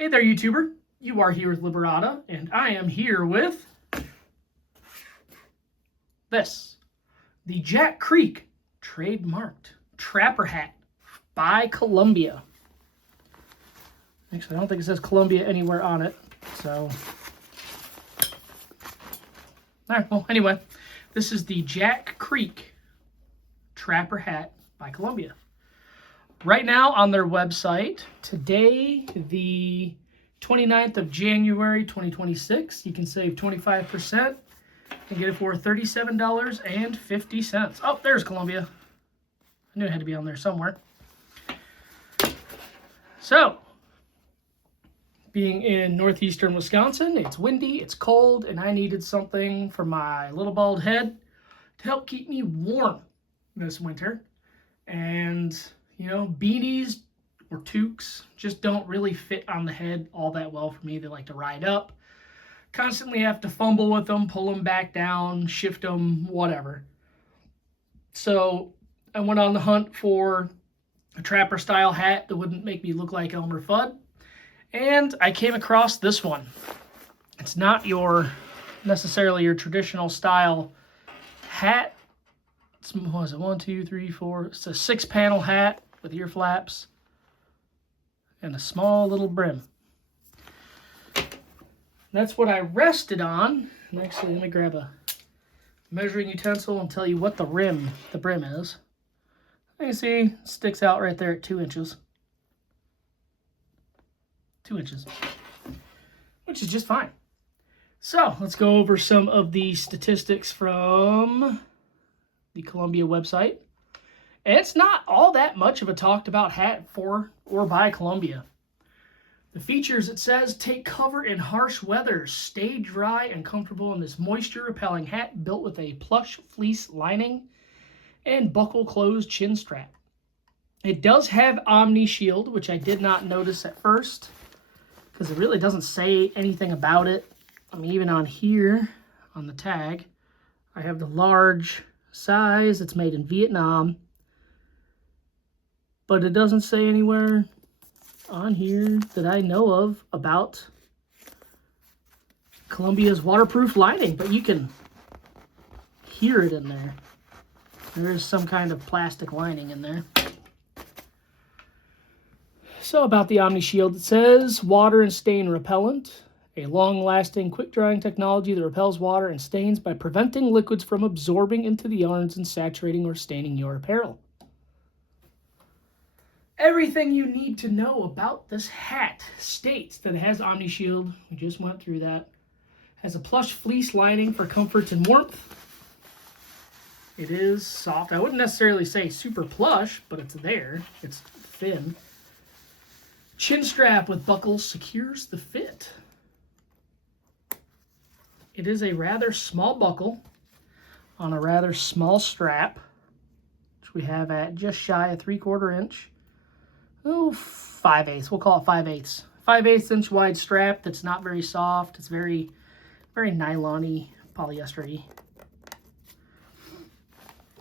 Hey there, YouTuber. You are here with Liberata, and I am here with this. The Jack Creek trademarked trapper hat by Columbia. Actually, I don't think it says Columbia anywhere on it, so... Alright, well, anyway, this is the Jack Creek trapper hat by Columbia. Right now on their website, today, the 29th of January, 2026, you can save 25% and get it for $37.50. Oh, there's Columbia. I knew it had to be on there somewhere. So, being in northeastern Wisconsin, it's windy, it's cold, and I needed something for my little bald head to help keep me warm this winter. And, you know, beanies or toques just don't really fit on the head all that well for me. They like to ride up. Constantly have to fumble with them, pull them back down, shift them, whatever. So I went on the hunt for a trapper style hat that wouldn't make me look like Elmer Fudd. And I came across this one. It's not necessarily your traditional style hat. It's, what is it, 1, 2, 3, 4. It's a 6-panel hat with ear flaps and a small little brim. That's what I rested on. And actually, let me grab a measuring utensil and tell you what the brim is. You can see it sticks out right there at 2 inches. 2 inches, which is just fine. So let's go over some of the statistics from the Columbia website. And it's not all that much of a talked about hat for or by Columbia. The features, it says, take cover in harsh weather, stay dry and comfortable in this moisture-repelling hat built with a plush fleece lining and buckle-closed chin strap. It does have Omni Shield, which I did not notice at first because it really doesn't say anything about it. I mean, even on here, on the tag, I have the large size. It's made in Vietnam. But it doesn't say anywhere on here that I know of about Columbia's waterproof lining, but you can hear it in there. There's some kind of plastic lining in there. So about the Omni Shield, it says water and stain repellent, a long-lasting, quick-drying technology that repels water and stains by preventing liquids from absorbing into the yarns and saturating or staining your apparel. Everything you need to know about this hat states that it has Omni Shield. We just went through that. Has a plush fleece lining for comfort and warmth. It is soft. I wouldn't necessarily say super plush, but it's there. It's thin. Chin strap with buckles secures the fit. It is a rather small buckle on a rather small strap, which we have at just shy of 3/4 inch. Oh, 5/8. We'll call it 5/8. 5/8 inch wide strap that's not very soft. It's very, very nylon-y, polyester-y.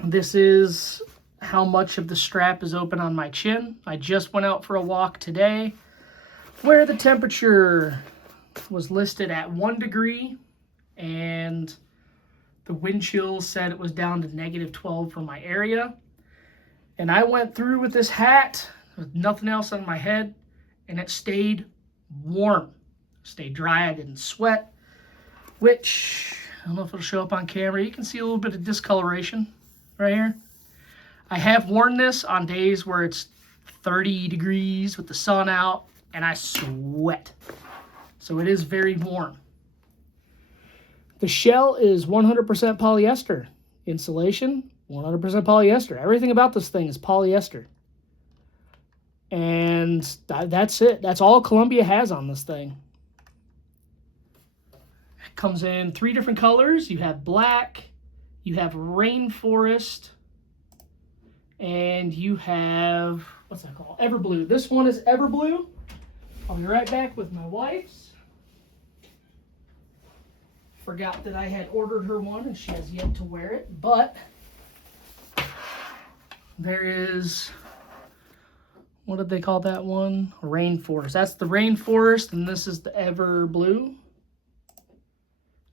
This is how much of the strap is open on my chin. I just went out for a walk today where the temperature was listed at 1 degree and the wind chill said it was down to -12 for my area. And I went through with this hat with nothing else on my head, and it stayed warm. Stayed dry, I didn't sweat, which, I don't know if it'll show up on camera. You can see a little bit of discoloration right here. I have worn this on days where it's 30 degrees with the sun out, and I sweat. So it is very warm. The shell is 100% polyester. Insulation, 100% polyester. Everything about this thing is polyester. And that's it. That's all Columbia has on this thing. It comes in 3 different colors. You have black, you have rainforest, and you have, what's that called? Everblue. This one is Everblue. I'll be right back with my wife's. Forgot that I had ordered her one and she has yet to wear it, but there is what did they call that one? Rainforest. That's the Rainforest, and this is the Ever Blue.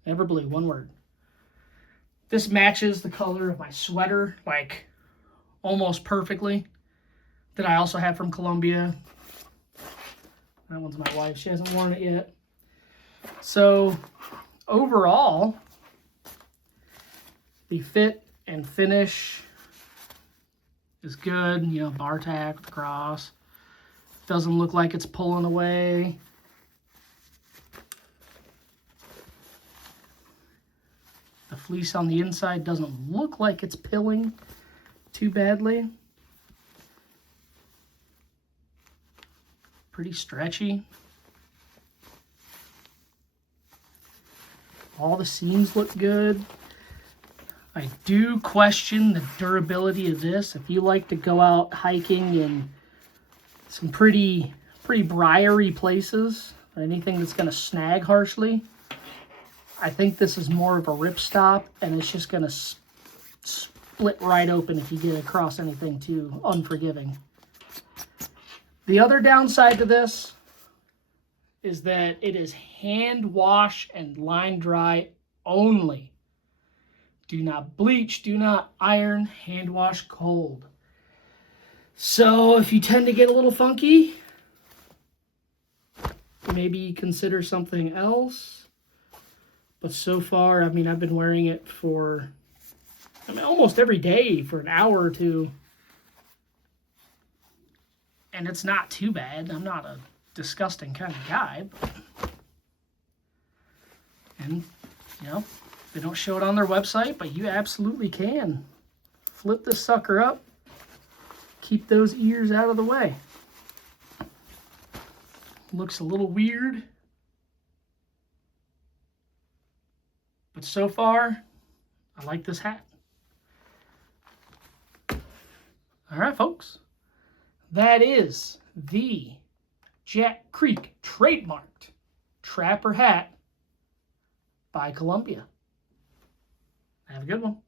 Ever Blue, one word. This matches the color of my sweater, like, almost perfectly, that I also have from Columbia. That one's my wife. She hasn't worn it yet. So, overall, the fit and finish is good. You know, bar tack with the cross. Doesn't look like it's pulling away. The fleece on the inside doesn't look like it's pilling too badly. Pretty stretchy. All the seams look good. I do question the durability of this. If you like to go out hiking in some pretty briary places, or anything that's going to snag harshly, I think this is more of a ripstop, and it's just going to split right open if you get across anything too unforgiving. The other downside to this is that it is hand wash and line dry only. Do not bleach, do not iron, hand wash cold. So if you tend to get a little funky, maybe consider something else. But so far, I mean, I've been wearing it for, almost every day for an hour or two. And it's not too bad. I'm not a disgusting kind of guy. And, you know, they don't show it on their website, but you absolutely can. Flip this sucker up. Keep those ears out of the way. Looks a little weird. But so far, I like this hat. All right, folks. That is the Jack Creek trademarked Trapper hat by Columbia. Have a good one.